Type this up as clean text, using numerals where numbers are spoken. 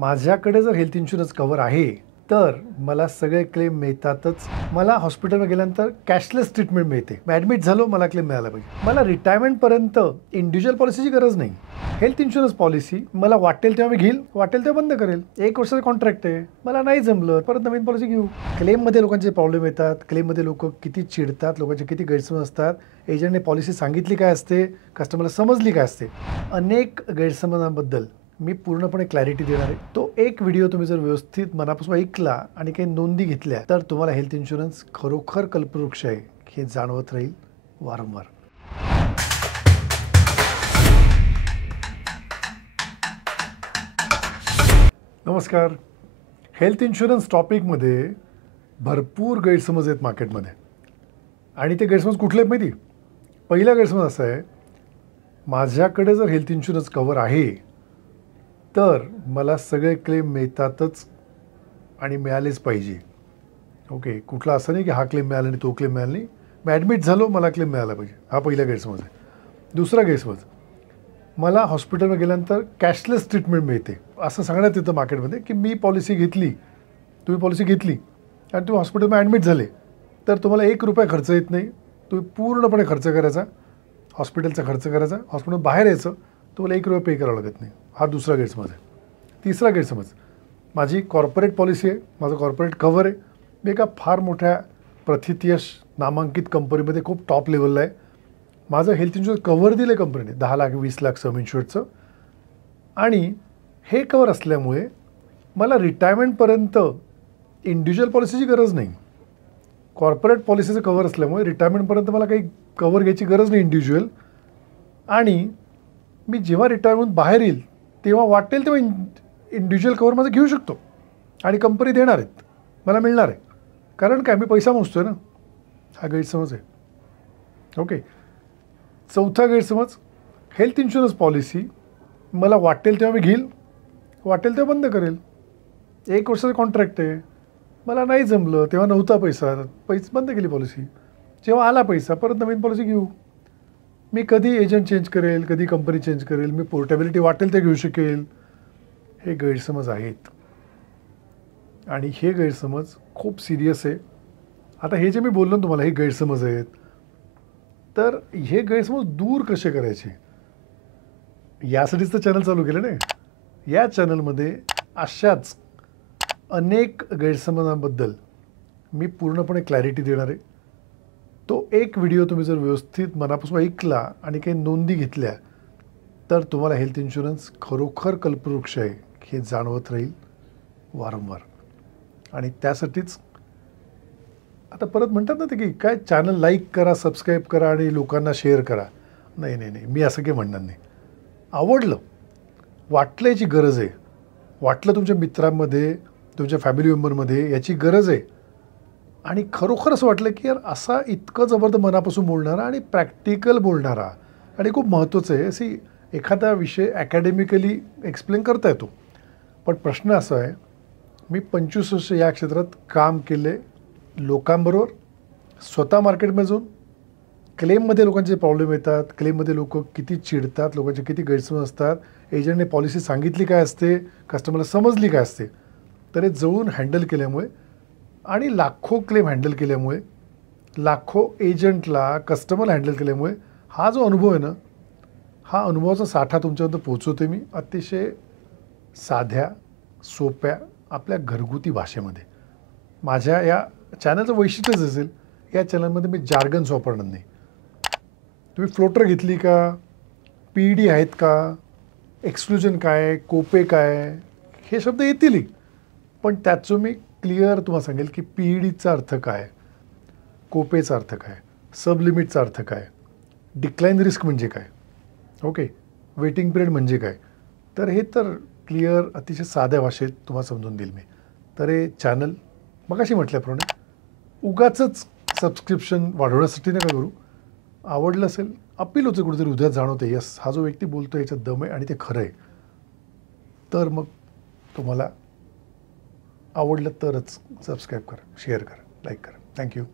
माझ्याकडे जर health insurance cover आहे तर मला सगळे क्लेम मिळतातच. मला हॉस्पिटलमध्ये गेल्यानंतर कॅशलेस ट्रीटमेंट मिळते. मी ॲडमिट झालो, मला क्लेम मिळाला पाहिजे. मला रिटायरमेंटपर्यंत इंडिव्हिज्युअल पॉलिसीची गरज नाही. हेल्थ इन्शुरन्स पॉलिसी मला वाटेल तेव्हा मी घेईल, वाटेल तेव्हा बंद करेल. 1 वर्षाचं कॉन्ट्रॅक्ट आहे. मला नाही जमलं परत नवीन पॉलिसी घेऊ. क्लेममध्ये लोकांचे प्रॉब्लेम येतात. क्लेममध्ये लोक किती चिडतात, लोकांचे किती गैरसमज असतात. एजंटने पॉलिसी सांगितली काय असते, कस्टमरला समजली काय असते. अनेक गैरसमजांबद्दल मी पूर्णपणे क्लॅरिटी देणार आहे. तो एक व्हिडिओ तुम्ही जर व्यवस्थित मनापासून ऐकला आणि काही नोंदी घेतल्या तर तुम्हाला हेल्थ इन्शुरन्स खरोखर कल्पवृक्ष आहे हे जाणवत राहील वारंवार. नमस्कार. हेल्थ इन्शुरन्स टॉपिकमध्ये भरपूर गैरसमज आहेत मार्केटमध्ये आणि ते गैरसमज कुठले आहेत माहिती? पहिला गैरसमज असा आहे, माझ्याकडे जर हेल्थ इन्शुरन्स कव्हर आहे तर मला सगळे क्लेम मिळतातच आणि मिळालेच पाहिजे. ओके, कुठला असं नाही की हा क्लेम मिळाला नाही तो क्लेम मिळाला नाही. मी ॲडमिट झालो, मला क्लेम मिळाला पाहिजे. हा पहिला गैरसमज आहे. दुसरा गैरसमज, मला हॉस्पिटलमध्ये गेल्यानंतर कॅशलेस ट्रीटमेंट मिळते असं सांगण्यात येतं मार्केटमध्ये की मी पॉलिसी घेतली, तुम्ही पॉलिसी घेतली आणि तुम्ही हॉस्पिटलमध्ये ॲडमिट झाले तर तुम्हाला 1 रुपया खर्च येत नाही. तुम्ही पूर्णपणे खर्च करायचा, हॉस्पिटलचा खर्च करायचा, हॉस्पिटल बाहेर यायचं, तुम्हाला 1 रुपया पे करावं लागत नाही. हा दुसरा गैरसमज आहे. तिसरा गैरसमज, माझी कॉर्पोरेट पॉलिसी आहे, माझं कॉर्पोरेट कव्हर आहे, मी एका फार मोठ्या प्रथितयश नामांकित कंपनीमध्ये खूप टॉप लेवलला आहे. माझं हेल्थ इन्शुरन्स कव्हर दिलं आहे कंपनीने 10 लाख 20 लाख सम इन्शुरन्सचं. आणि हे कव्हर असल्यामुळे मला रिटायरमेंटपर्यंत इंडिव्हिज्युअल पॉलिसीची गरज नाही. कॉर्पोरेट पॉलिसीचं कव्हर असल्यामुळे रिटायरमेंटपर्यंत मला काही कव्हर घ्यायची गरज नाही इंडिव्हिज्युअल. आणि मी जेव्हा रिटायरमेंट बाहेर येईल तेव्हा वाटेल तेव्हा इंडिव्हिज्युअल कव्हर माझं घेऊ शकतो आणि कंपनी देणार आहेत, मला मिळणार आहे. कारण काय, मी पैसा मोजतो आहे ना. हा गैरसमज आहे. ओके. चौथा गैरसमज, हेल्थ इन्शुरन्स पॉलिसी मला वाटेल तेव्हा मी घेईल, वाटेल तेव्हा बंद करेल. 1 वर्षाचं कॉन्ट्रॅक्ट आहे. मला नाही जमलं तेव्हा नव्हता पैसा बंद केली पॉलिसी. जेव्हा आला पैसा परत नवीन पॉलिसी घेऊ. मी कधी एजंट चेंज करेल, कधी कंपनी चेंज करेल, मी पोर्टेबिलिटी वाटेल ते घेऊ शकेल. हे गैरसमज आहेत आणि हे गैरसमज खूप सिरियस आहे. आता हे जे मी बोललो ना तुम्हाला, हे गैरसमज आहेत, तर हे गैरसमज दूर कसे करायचे यासाठीच तर चॅनल चालू केलं नाही. या चॅनलमध्ये अशाच अनेक गैरसमजांबद्दल मी पूर्णपणे क्लॅरिटी देणार आहे. तो एक व्हिडिओ तुम्ही जर व्यवस्थित मनापासून ऐकला आणि काही नोंदी घेतल्या तर तुम्हाला हेल्थ इन्शुरन्स खरोखर कल्पवृक्ष आहे हे जाणवत राहील वारंवार. आणि त्यासाठीच आता परत म्हणतात ना ते की काय, चॅनल लाईक करा, सबस्क्राईब करा आणि लोकांना शेअर करा. नाही नाही नाही, मी असं काही म्हणणार नाही. आवडलं, वाटलं याची गरज आहे, वाटलं तुमच्या मित्रांमध्ये, तुमच्या फॅमिली मेंबरमध्ये याची गरज आहे आणि खरोखर असं वाटलं की यार असा इतकं जबरदस्त मनापासून बोलणारा आणि प्रॅक्टिकल बोलणारा आणि खूप महत्त्वाचं आहे, अशी एखादा विषय अकॅडमिकली एक्सप्लेन करता येतो. पण प्रश्न असा आहे, मी 25 वर्ष या क्षेत्रात काम केले लोकांबरोबर, स्वतः मार्केटमध्ये जाऊन. क्लेममध्ये लोकांचे प्रॉब्लेम येतात, क्लेममध्ये लोक किती चिडतात, लोकांचे किती गैरसमज असतात. एजंटने पॉलिसी सांगितली काय असते, कस्टमरला समजली काय असते. तर हे जवळून हँडल केल्यामुळे आणि लाखो क्लेम हँडल केल्यामुळे, लाखो एजंटला कस्टमरला हँडल केल्यामुळे हा जो अनुभव आहे ना, हा अनुभवाचा साठा तुमच्यापर्यंत पोहोचवते मी अतिशय साध्या सोप्या आपल्या घरगुती भाषेमध्ये. माझ्या या चॅनलचं वैशिष्ट्यच असेल, या चॅनलमध्ये मी जार्गन्स वापरणार नाही. तुम्ही फ्लोटर घेतली का, PED आहेत का, एक्सक्लुजन काय, कोपे काय, हे शब्द येतीलही, पण त्याचं मी क्लिअर तुम्हाला सांगेल की PEDचा अर्थ काय, कोपेचा अर्थ काय, सबलिमिटचा अर्थ काय, डिक्लाइन रिस्क म्हणजे काय, ओके, वेटिंग पिरियड म्हणजे काय. तर हे तर क्लिअर अतिशय साध्या भाषेत तुम्हाला समजून देईल मी. तर हे चॅनल मगाशी म्हटल्याप्रमाणे उगाचच सबस्क्रिप्शन वाढवण्यासाठी नका करू. आवडलं असेल, अपील होतं कुठेतरी उद्या जाणवते, यस हा जो व्यक्ती बोलतो याच्यात दम आहे आणि ते खरं आहे, तर मग तुम्हाला आवडलं तरच सबस्क्राईब करा, शेअर करा, लाईक करा. थँक्यू.